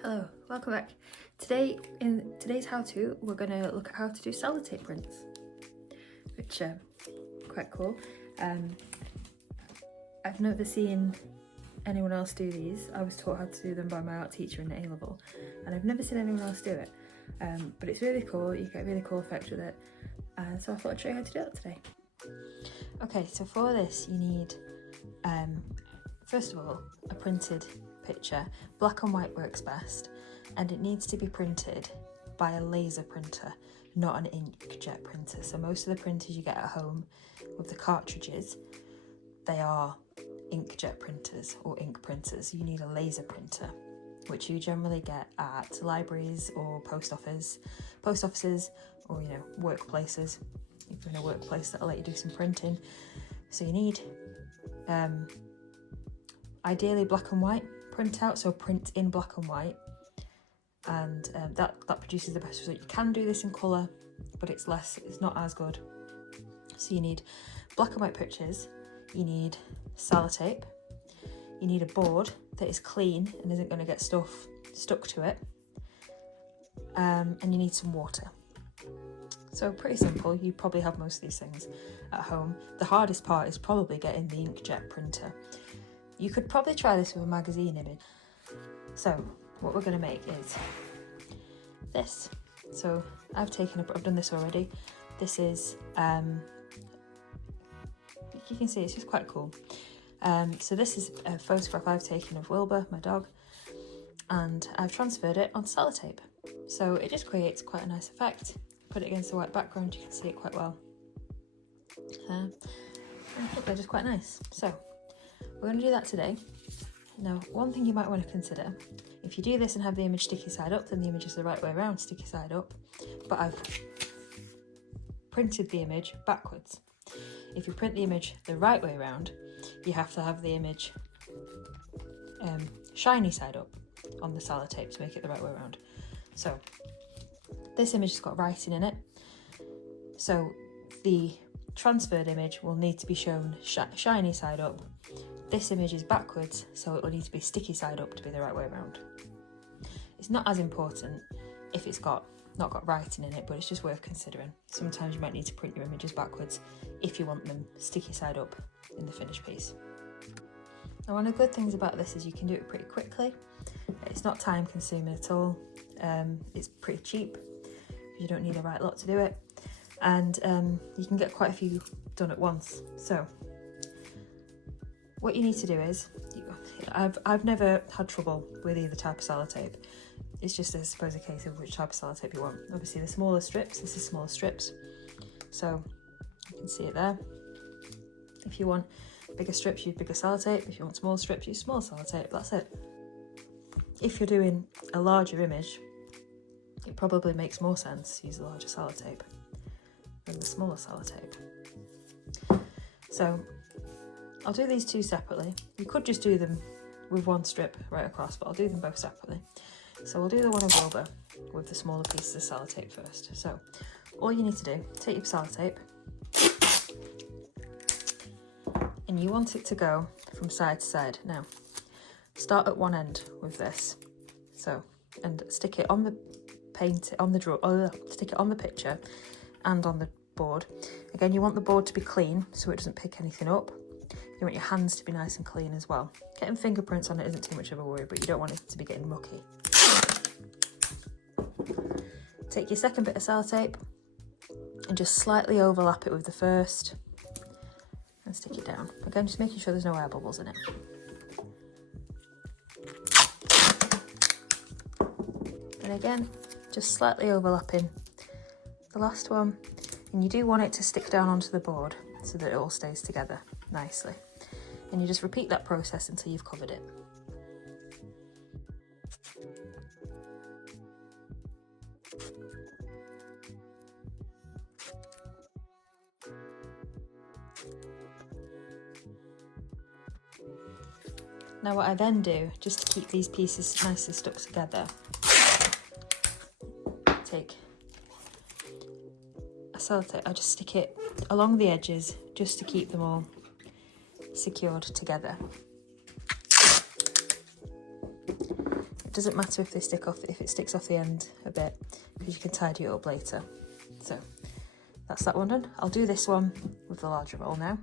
Hello, welcome back. Today, in today's how-to, we're going to look at how to do sellotape prints, which are quite cool. I've never seen anyone else do these. I was taught how to do them by my art teacher in A-level, and I've never seen anyone else do it. But it's really cool, you get a really cool effect with it, so I thought I'd show you how to do it today. Okay, so for this you need, first of all, a printed picture. Black and white works best, and it needs to be printed by a laser printer, not an inkjet printer. So most of the printers you get at home with the cartridges, they are inkjet printers or ink printers. You need a laser printer, which you generally get at libraries or post offices, or workplaces. If you're in a workplace, that'll let you do some printing. So you need ideally black and white printout, so print in black and white, and that produces the best result. You can do this in colour, but it's not as good. So you need black and white pictures, you need sellotape, you need a board that is clean and isn't going to get stuff stuck to it, and you need some water. So pretty simple. You probably have most of these things at home. The hardest part is probably getting the inkjet printer. You could probably try this with a magazine image. So what we're going to make is this. So I've done this already. This is, you can see it's just quite cool. So this is a photograph I've taken of Wilbur, my dog, and I've transferred it onto sellotape. So it just creates quite a nice effect. Put it against the white background, you can see it quite well. I think they're just quite nice. So we're going to do that today. Now, one thing you might want to consider, if you do this and have the image sticky side up, then the image is the right way around, sticky side up. But I've printed the image backwards. If you print the image the right way around, you have to have the image shiny side up on the sellotape to make it the right way around. So this image has got writing in it, so the transferred image will need to be shown shiny side up. This image is backwards, so it will need to be sticky side up to be the right way around. It's not as important if it's not got writing in it, but it's just worth considering. Sometimes you might need to print your images backwards if you want them sticky side up in the finished piece. Now, one of the good things about this is you can do it pretty quickly. It's not time consuming at all. It's pretty cheap. You don't need a right lot to do it, and you can get quite a few done at once. So what you need to do is, I've never had trouble with either type of sellotape. It's just, I suppose, a case of which type of sellotape you want. Obviously the smaller strips, this is smaller strips, so you can see it there. If you want bigger strips, use bigger sellotape. If you want smaller strips, use smaller sellotape. That's it. If you're doing a larger image, it probably makes more sense to use the larger sellotape than the smaller sellotape. So I'll do these two separately. You could just do them with one strip right across, but I'll do them both separately. So we'll do the one of Wilbur with the smaller pieces of sellotape first. So all you need to do, take your sellotape, and you want it to go from side to side. Now, start at one end with this. So, and stick it on the stick it on the picture and on the board. Again, you want the board to be clean so it doesn't pick anything up. You want your hands to be nice and clean as well. Getting fingerprints on it isn't too much of a worry, but you don't want it to be getting mucky. Take your second bit of sellotape and just slightly overlap it with the first and stick it down. Again, just making sure there's no air bubbles in it. And again, just slightly overlapping the last one, and you do want it to stick down onto the board so that it all stays together nicely, and you just repeat that process until you've covered it. Now what I then do, just to keep these pieces nicely stuck together, take a sellotape, I just stick it along the edges just to keep them all secured together. doesn't matter if they if it sticks off the end a bit, because you can tidy it up later. So that's that one done. I'll do this one with the larger roll now.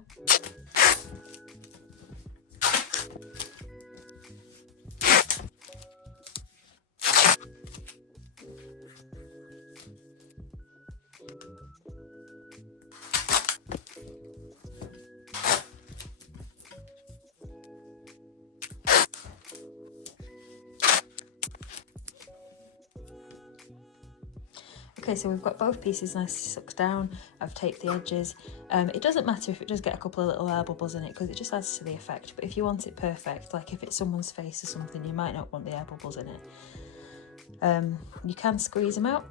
Okay, so we've got both pieces nicely sucked down. I've taped the edges. It doesn't matter if it does get a couple of little air bubbles in it, because it just adds to the effect. But if you want it perfect, like if it's someone's face or something, you might not want the air bubbles in it. You can squeeze them out.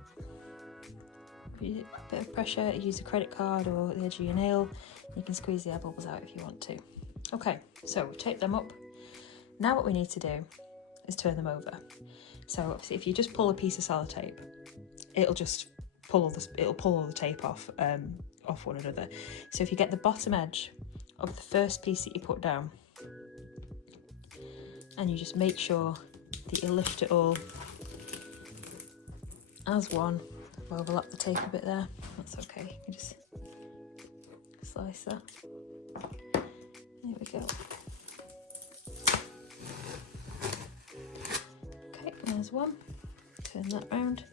A bit of pressure, use a credit card or the edge of your nail. You can squeeze the air bubbles out if you want to. Okay, so we've taped them up. Now what we need to do is turn them over. So obviously if you just pull a piece of sellotape, it'll just pull all the tape off one another. So if you get the bottom edge of the first piece that you put down, and you just make sure that you lift it all as one, overlap the tape a bit there, that's okay, you just slice that. There we go. Okay, there's one, turn that round.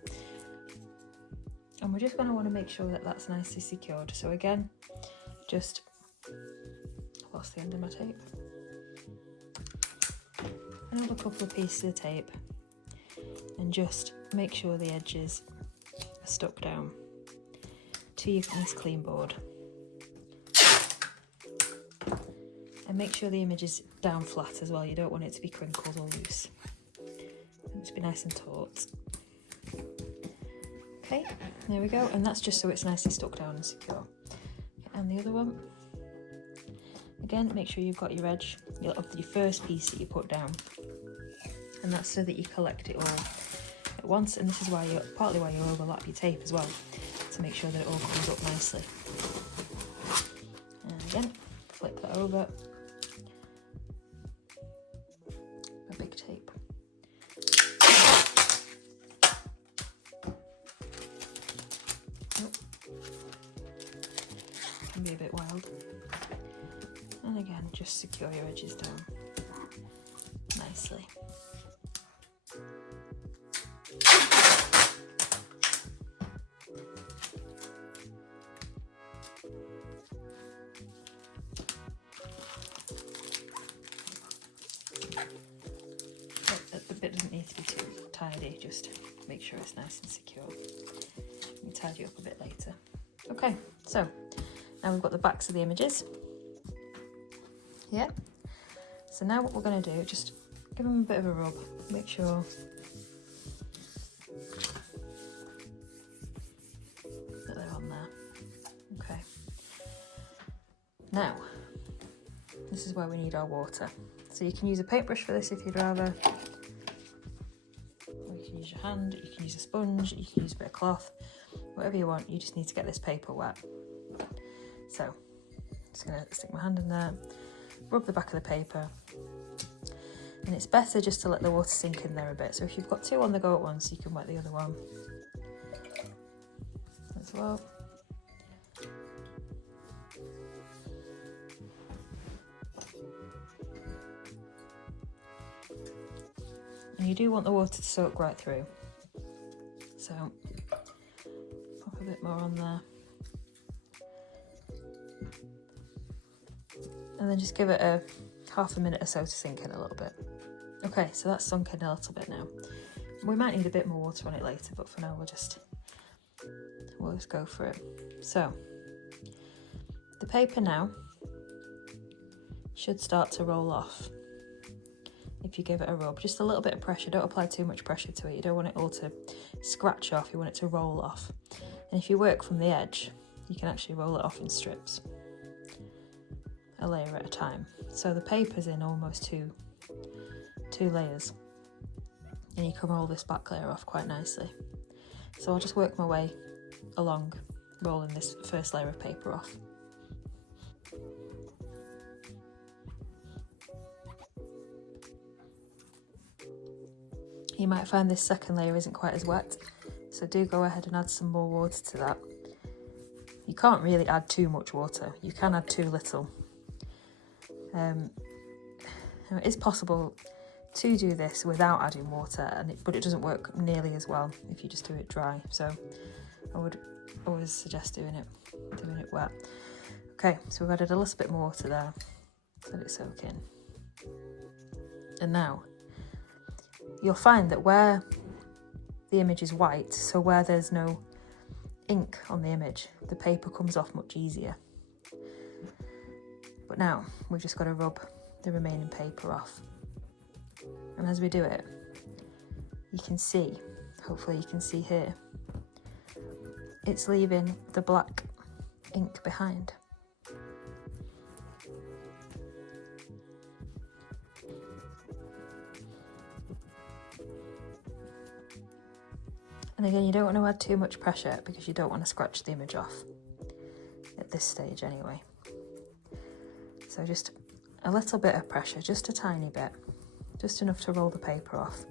And we're just going to want to make sure that that's nicely secured. So again, just lost the end of my tape. Another couple of pieces of tape, and just make sure the edges are stuck down to your nice clean board. And make sure the image is down flat as well. You don't want it to be crinkled or loose. It needs to be nice and taut. Okay, there we go, and that's just so it's nicely stuck down and secure. And the other one, again, make sure you've got your edge of your first piece that you put down, and that's so that you collect it all at once. And this is partly why you overlap your tape as well, to make sure that it all comes up nicely. And again, flip that over. A big tape. Can be a bit wild. And again, just secure your edges down nicely. The bit doesn't need to be too tidy, just make sure it's nice and secure. You can tidy up a bit later. Okay, so now we've got the backs of the images. Yeah. So now what we're going to do, just give them a bit of a rub, make sure that they're on there. Okay. Now, this is where we need our water. So you can use a paintbrush for this if you'd rather, or you can use your hand, you can use a sponge, you can use a bit of cloth, whatever you want. You just need to get this paper wet. So I'm just going to stick my hand in there, rub the back of the paper, and it's better just to let the water sink in there a bit. So if you've got two on the go at once, you can wet the other one as well. And you do want the water to soak right through, so pop a bit more on there. And then just give it a half a minute or so to sink in a little bit. Okay, so that's sunk in a little bit now. We might need a bit more water on it later, but for now we'll just go for it. So the paper now should start to roll off if you give it a rub. Just a little bit of pressure, don't apply too much pressure to it. You don't want it all to scratch off, you want it to roll off. And if you work from the edge, you can actually roll it off in strips, a layer at a time. So the paper's in almost two layers, and you can roll this back layer off quite nicely. So I'll just work my way along, rolling this first layer of paper off. you might find this second layer isn't quite as wet, so do go ahead and add some more water to that. You can't really add too much water, you can add too little. It is possible to do this without adding water, but it doesn't work nearly as well if you just do it dry, so I would always suggest doing it wet. Okay, so we've added a little bit more water there, let it soak in. And now, you'll find that where the image is white, so where there's no ink on the image, the paper comes off much easier. But now, we've just got to rub the remaining paper off. And as we do it, you can see, hopefully you can see here, it's leaving the black ink behind. And again, you don't want to add too much pressure because you don't want to scratch the image off at this stage anyway. So just a little bit of pressure, just a tiny bit, just enough to roll the paper off.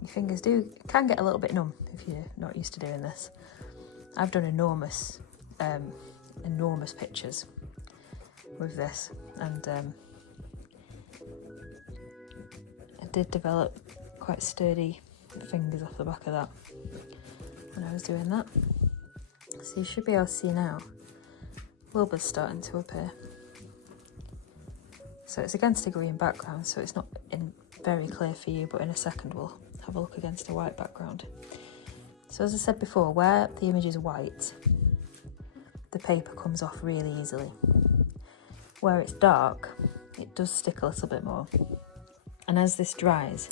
Your fingers can get a little bit numb if you're not used to doing this. I've done enormous pictures with this, and I did develop quite sturdy fingers off the back of that when I was doing that. So you should be able to see now, Wilbur's starting to appear. So it's against a green background, so it's not very clear for you, but in a second we'll have a look against a white background. So as I said before, where the image is white, the paper comes off really easily. Where it's dark, it does stick a little bit more. And as this dries,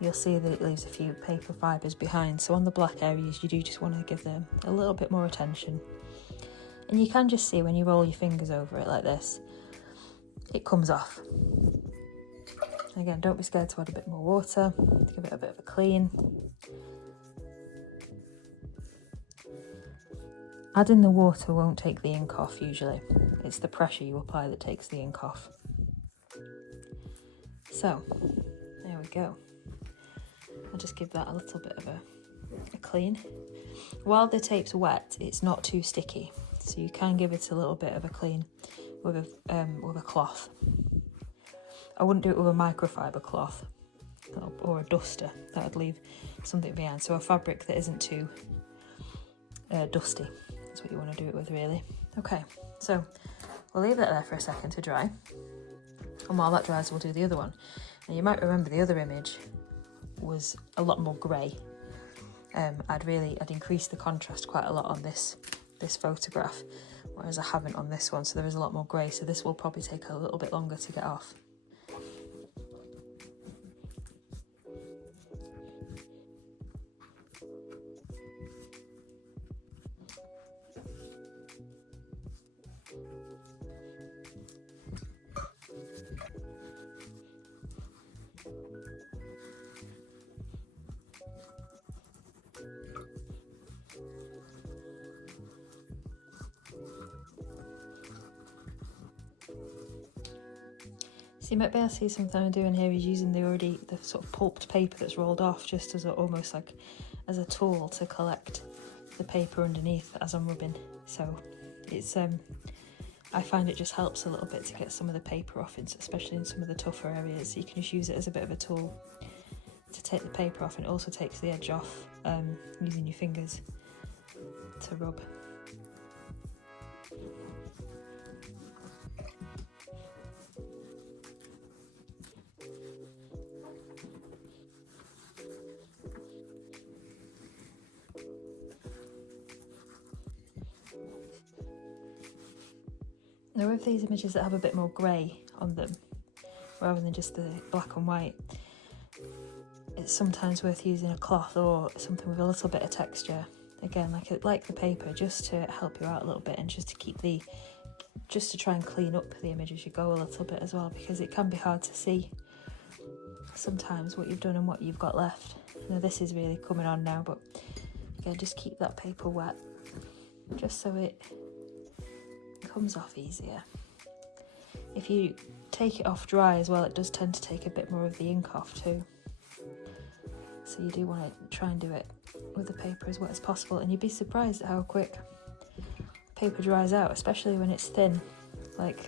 you'll see that it leaves a few paper fibres behind. So on the black areas, you do just want to give them a little bit more attention. And you can just see when you roll your fingers over it like this, it comes off. Again, don't be scared to add a bit more water, give it a bit of a clean. Adding the water won't take the ink off usually. It's the pressure you apply that takes the ink off. So, there we go. I'll just give that a little bit of a clean. While the tape's wet, it's not too sticky, so you can give it a little bit of a clean with a cloth. I wouldn't do it with a microfiber cloth or a duster. That would leave something behind. So a fabric that isn't too dusty. That's what you want to do it with, really. Okay, so we'll leave that there for a second to dry. And while that dries, we'll do the other one. And you might remember the other image was a lot more grey. I'd increased the contrast quite a lot on this photograph, whereas I haven't on this one, so there is a lot more grey, so this will probably take a little bit longer to get off. So you might be able to see something I'm doing here is using the sort of pulped paper that's rolled off just as almost like as a tool to collect the paper underneath as I'm rubbing. So it's I find it just helps a little bit to get some of the paper off, especially in some of the tougher areas. You can just use it as a bit of a tool to take the paper off, and it also takes the edge off using your fingers to rub. Now with these images that have a bit more grey on them, rather than just the black and white, it's sometimes worth using a cloth or something with a little bit of texture. Again, like the paper, just to help you out a little bit, and just to try and clean up the image as you go a little bit as well, because it can be hard to see sometimes what you've done and what you've got left. Now this is really coming on now, but again, just keep that paper wet, just so it comes off easier. If you take it off dry as well, it does tend to take a bit more of the ink off too. So you do want to try and do it with the paper as wet as possible, and you'd be surprised at how quick paper dries out, especially when it's thin. Like,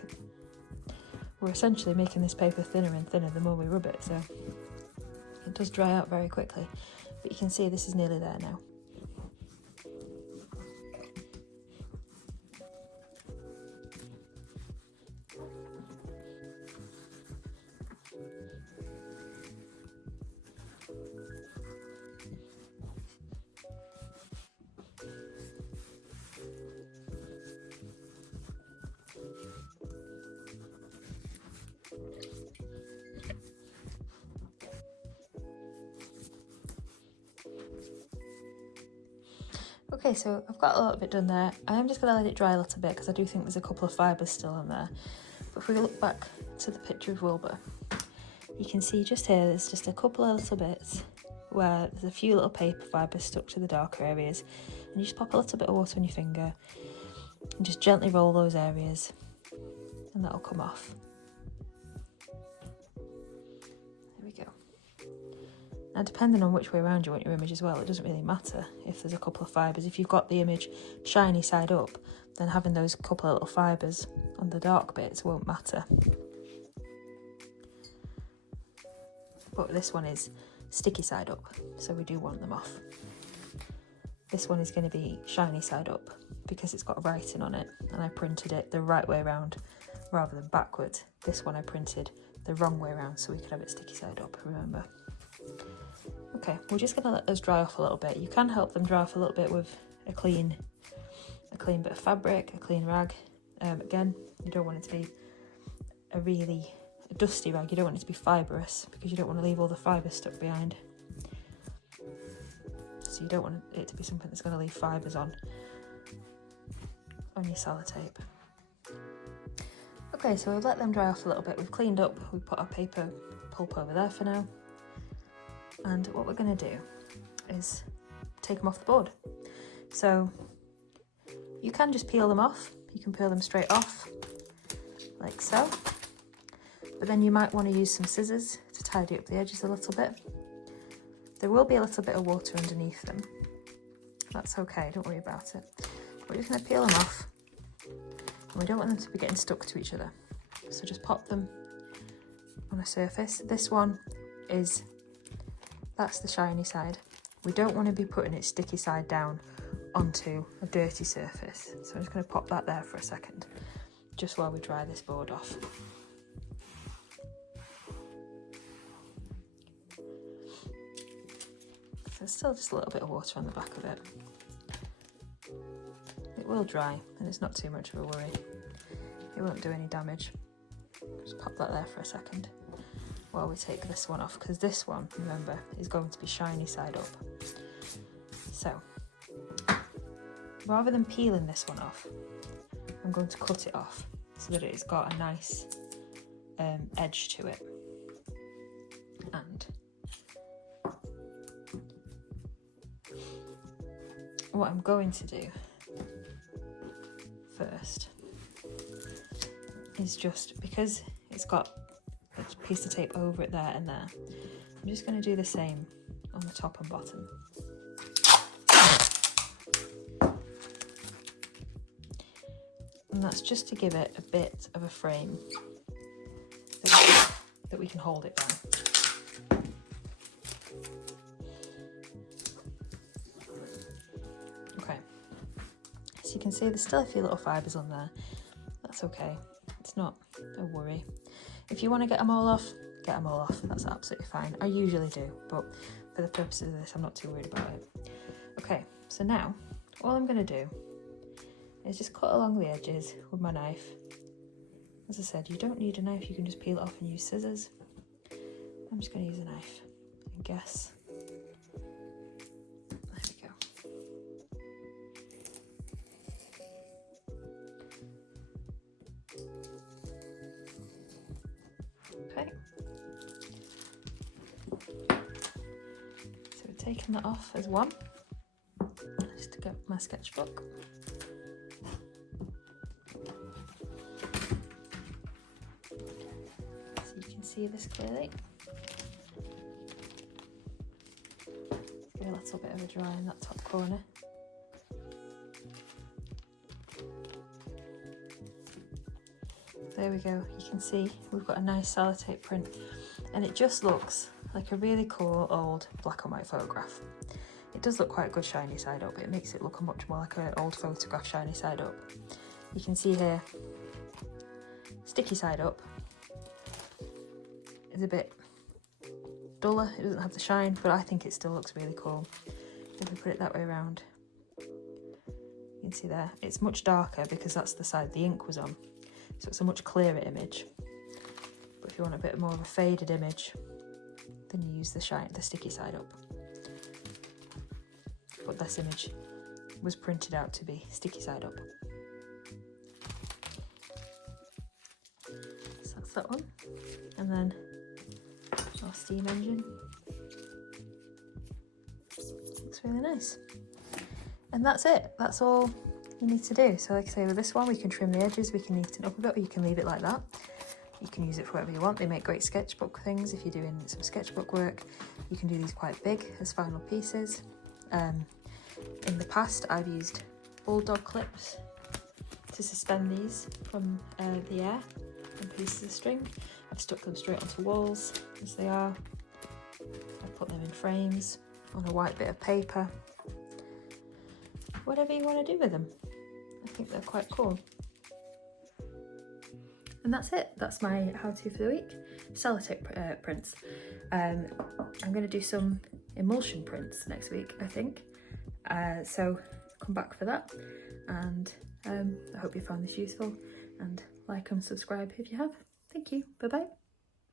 we're essentially making this paper thinner and thinner the more we rub it, so it does dry out very quickly. But you can see this is nearly there now. Okay, so I've got a lot of it done there. I am just going to let it dry a little bit because I do think there's a couple of fibres still on there. But if we look back to the picture of Wilbur, you can see just here there's just a couple of little bits where there's a few little paper fibres stuck to the darker areas, and you just pop a little bit of water on your finger and just gently roll those areas, and that'll come off. There we go. Now, depending on which way around you want your image as well, it doesn't really matter if there's a couple of fibres. If you've got the image shiny side up, then having those couple of little fibres on the dark bits won't matter. But this one is sticky side up, so we do want them off. This one is going to be shiny side up because it's got writing on it, and I printed it the right way around rather than backwards. This one I printed the wrong way around so we could have it sticky side up, remember. Okay, we're just going to let those dry off a little bit. You can help them dry off a little bit with a clean bit of fabric, a clean rag. Again, you don't want it to be a really dusty rag. You don't want it to be fibrous because you don't want to leave all the fibres stuck behind. So you don't want it to be something that's going to leave fibres on your sellotape. Okay, so we've let them dry off a little bit. We've cleaned up. We put our paper pulp over there for now. And what we're going to do is take them off the board. So you can just peel them off. You can peel them straight off, like so. But then you might want to use some scissors to tidy up the edges a little bit. There will be a little bit of water underneath them. That's okay, don't worry about it. We're just going to peel them off. And we don't want them to be getting stuck to each other. So just pop them on a surface. This one that's the shiny side. We don't want to be putting it sticky side down onto a dirty surface. So I'm just going to pop that there for a second, just while we dry this board off. There's still just a little bit of water on the back of it. It will dry and it's not too much of a worry. It won't do any damage. Just pop that there for a second while we take this one off, because this one, remember, is going to be shiny side up. So rather than peeling this one off, I'm going to cut it off so that it's got a nice edge to it. And what I'm going to do first is, just because it's got a piece of tape over it there and there, I'm just going to do the same on the top and bottom. And that's just to give it a bit of a frame that we can hold it by. Okay, so you can see there's still a few little fibres on there. That's okay, it's not a worry. If you want to get them all off, get them all off. That's absolutely fine. I usually do, but for the purposes of this, I'm not too worried about it. Okay, so now all I'm going to do is just cut along the edges with my knife. As I said, you don't need a knife, you can just peel it off and use scissors. I'm just going to use a knife and guess. There we go. Okay. So we're taking that off as one. Just to get my sketchbook. So you can see this clearly. Give it a little bit of a dry in that top corner. There we go, you can see we've got a nice sellotape print, and it just looks like a really cool old black and white photograph. It does look quite good shiny side up, it makes it look much more like an old photograph shiny side up. You can see here, sticky side up is a bit duller, it doesn't have the shine, but I think it still looks really cool. If we put it that way around, you can see there, it's much darker because that's the side the ink was on. So it's a much clearer image. But if you want a bit more of a faded image, then you use the sticky side up. But this image was printed out to be sticky side up. So that's that one. And then our steam engine. Looks really nice. And that's it. That's all you need to do. So like I say, with this one we can trim the edges, we can neaten it up a bit, or you can leave it like that. You can use it for whatever you want. They make great sketchbook things if you're doing some sketchbook work. You can do these quite big as final pieces. In the past I've used bulldog clips to suspend these from the air and pieces of string. I've stuck them straight onto walls as they are. I put them in frames on a white bit of paper. Whatever you want to do with them. I think they're quite cool. And that's it. That's my how-to for the week. Sellotape prints. I'm going to do some emulsion prints next week, I think. So come back for that. And I hope you found this useful. And like and subscribe if you have. Thank you. Bye-bye.